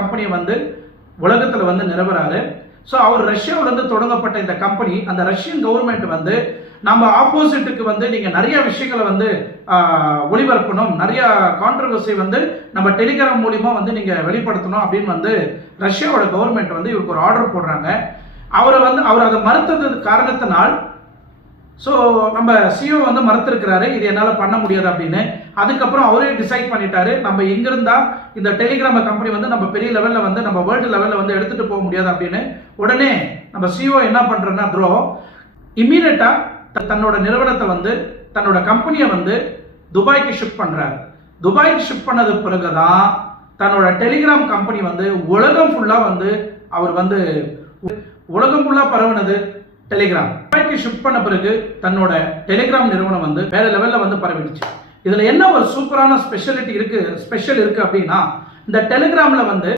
கம்பெனியை வந்து உலகத்தில் வந்து நிறுவறாரு. ஸோ அவர் ரஷ்யாவிலிருந்து தொடங்கப்பட்ட இந்த கம்பெனி, அந்த ரஷ்யன் கவர்மெண்ட் வந்து நம்ம ஆப்போசிட்டுக்கு வந்து நீங்கள் நிறைய விஷயங்களை வந்து ஒளிபரப்பணும், நிறைய கான்ட்ரவர்சி வந்து நம்ம டெலிகிராம் மூலியமாக வந்து நீங்கள் வெளிப்படுத்தணும் அப்படின்னு வந்து ரஷ்யாவோட கவர்மெண்ட் வந்து இவருக்கு ஒரு ஆர்டர் போடுறாங்க. அவர் அதை மறுத்தது காரணத்தினால் ஸோ நம்ம சிஓ வந்து மறுத்திருக்கிறாரு, இது என்னால் பண்ண முடியாது அப்படின்னு. அதுக்கப்புறம் அவரே டிசைட் பண்ணிட்டாரு, நம்ம எங்கிருந்தா இந்த டெலிகிராம கம்பெனி வந்து நம்ம பெரிய லெவலில் வந்து நம்ம வேர்ல்டு லெவலில் வந்து எடுத்துட்டு போக முடியாது அப்படின்னு. உடனே நம்ம சிஓ என்ன பண்றேன்னா இம்மீடியட்டா தன்னோட நிறுவனத்தை வந்து தன்னோட கம்பெனியை வந்து துபாய்க்கு ஷிஃப்ட் பண்றாரு. துபாய்க்கு ஷிஃப்ட் பண்ணது பிறகுதான் தன்னோட டெலிகிராம் கம்பெனி வந்து உலகம் ஃபுல்லா வந்து அவர் வந்து உலகம் ஃபுல்லா பரவுனது டெலிகிராம். துபாய்க்கு ஷிஃப்ட் பண்ண பிறகு தன்னோட டெலிகிராம் நிறுவனம் வந்து வேற லெவல்ல வந்து பரவிடுச்சு. இதுல என்ன ஒரு சூப்பரான ஸ்பெஷல் இருக்கு அப்படின்னா, இந்த டெலிகிராம்ல வந்து